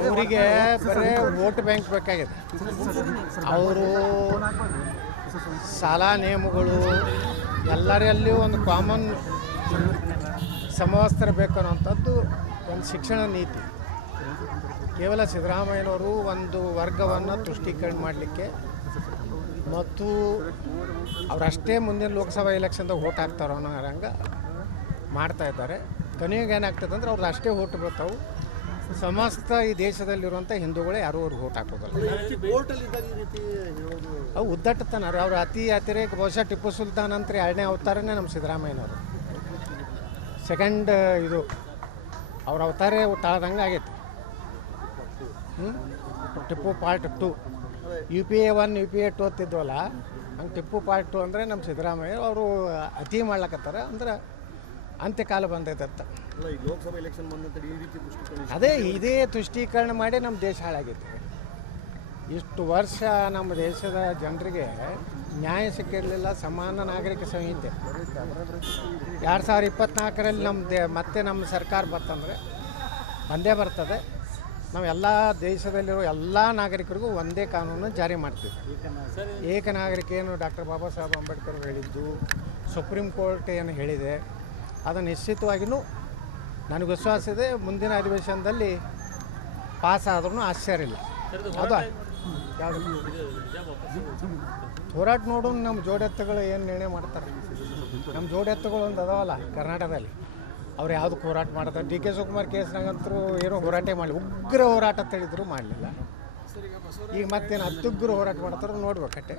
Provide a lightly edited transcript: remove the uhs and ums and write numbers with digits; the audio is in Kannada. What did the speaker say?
ಅವರಿಗೆ ಬರೀ ವೋಟ್ ಬ್ಯಾಂಕ್ ಬೇಕಾಗಿದೆ. ಅವರು ಶಾಲಾ ನಿಯಮಗಳು ಎಲ್ಲರಲ್ಲಿಯೂ ಒಂದು ಕಾಮನ್ ಸಮವಸ್ತ್ರ ಬೇಕು ಅನ್ನೋಂಥದ್ದು ಒಂದು ಶಿಕ್ಷಣ ನೀತಿ. ಕೇವಲ ಸಿದ್ದರಾಮಯ್ಯನವರು ಒಂದು ವರ್ಗವನ್ನು ತುಷ್ಟೀಕರಣ ಮಾಡಲಿಕ್ಕೆ ಮತ್ತು ಅವರಷ್ಟೇ ಮುಂದಿನ ಲೋಕಸಭಾ ಎಲೆಕ್ಷನ್ದಾಗ ಓಟ್ ಹಾಕ್ತಾರೋ ಅನ್ನೋ ಹಂಗೆ ಮಾಡ್ತಾಯಿದ್ದಾರೆ. ಕೊನೆಗೆ ಏನಾಗ್ತದೆ ಅಂದ್ರೆ ಅವ್ರದ್ದು ಅಷ್ಟೇ ಓಟ್ ಬರ್ತಾವೆ. ಸಮಸ್ತ ಈ ದೇಶದಲ್ಲಿರುವಂಥ ಹಿಂದೂಗಳೇ ಯಾರೂ ಅವ್ರಿಗೆ ಓಟ್ ಹಾಕೋದಲ್ಲ. ಅವು ಉದ್ದಟ್ಟತನ ರೀ. ಅವ್ರು ಅತಿ ಅತಿರೇಕ ಬಹುಶಃ ಟಿಪ್ಪು ಸುಲ್ತಾನ್ ಅಂತ 2ನೇ ಅವತಾರನೇ ನಮ್ಮ ಸಿದ್ದರಾಮಯ್ಯನವರು. ಸೆಕೆಂಡ್ ಇದು ಅವ್ರ ಅವತಾರೇ ತಾಳ್ದಂಗೆ ಆಗೈತಿ. ಟಿಪ್ಪು ಪಾರ್ಟ್ 2 UPA 1 UPA 2 ಅಂತಿದ್ವಲ್ಲ, ಹಂಗೆ ಟಿಪ್ಪು ಪಾರ್ಟ್ 2 ಅಂದರೆ ನಮ್ಮ ಸಿದ್ದರಾಮಯ್ಯ ಅವರು ಅತಿ ಮಾಡ್ಲಕತ್ತಾರ. ಅಂದ್ರೆ ಅಂತ್ಯಕಾಲ ಬಂದೈತತ್ತ. ಅದೇ ಇದೇ ತುಷ್ಟೀಕರಣ ಮಾಡಿ ನಮ್ಮ ದೇಶ ಹಾಳಾಗೈತಿ. ಇಷ್ಟು ವರ್ಷ ನಮ್ಮ ದೇಶದ ಜನರಿಗೆ ನ್ಯಾಯ ಸಿಕ್ಕಿರಲಿಲ್ಲ. ಸಮಾನ ನಾಗರಿಕ ಸಂಹಿತೆ 2024ರಲ್ಲಿ ಮತ್ತೆ ನಮ್ಮ ಸರ್ಕಾರ ಬರ್ತಂದರೆ ಬಂದೇ ಬರ್ತದೆ. ನಾವೆಲ್ಲ ದೇಶದಲ್ಲಿರೋ ಎಲ್ಲ ನಾಗರಿಕರಿಗೂ ಒಂದೇ ಕಾನೂನು ಜಾರಿ ಮಾಡ್ತೀವಿ. ಏಕ ನಾಗರಿಕ ಏನು ಡಾಕ್ಟರ್ ಬಾಬಾ ಸಾಹೇಬ್ ಅಂಬೇಡ್ಕರ್ ಹೇಳಿದ್ದು, ಸುಪ್ರೀಂ ಕೋರ್ಟ್ ಏನು ಹೇಳಿದೆ, ಅದು ನಿಶ್ಚಿತವಾಗಿಯೂ ನನಗೆ ವಿಶ್ವಾಸ ಇದೆ ಮುಂದಿನ ಅಧಿವೇಶನದಲ್ಲಿ ಪಾಸ್ ಆದ್ರೂ ಆಶ್ಚರ್ಯ ಇಲ್ಲ. ಅದು ಹೋರಾಟ ನೋಡೋಣ. ನಮ್ಮ ಜೋಡೆತ್ತುಗಳು ಏನು ನಿರ್ಣಯ ಮಾಡ್ತಾರೆ. ನಮ್ಮ ಜೋಡೆತ್ತುಗಳು ಒಂದು ಅದಾವಲ್ಲ ಕರ್ನಾಟಕದಲ್ಲಿ, ಅವ್ರು ಯಾವುದಕ್ಕೆ ಹೋರಾಟ ಮಾಡ್ತಾರೆ. DK ಶಿವಕುಮಾರ್ ಕೇಸ್ನಾಗಂತರೂ ಏನೋ ಹೋರಾಟ ಮಾಡಲಿ, ಉಗ್ರ ಹೋರಾಟ ತಿಳಿದ್ರು ಮಾಡಲಿಲ್ಲ. ಈಗ ಮತ್ತೇನು ಅತ್ಯುಗ್ರ ಹೋರಾಟ ಮಾಡ್ತಾರೋ ನೋಡ್ಬೇಕಟ್ಟೆ.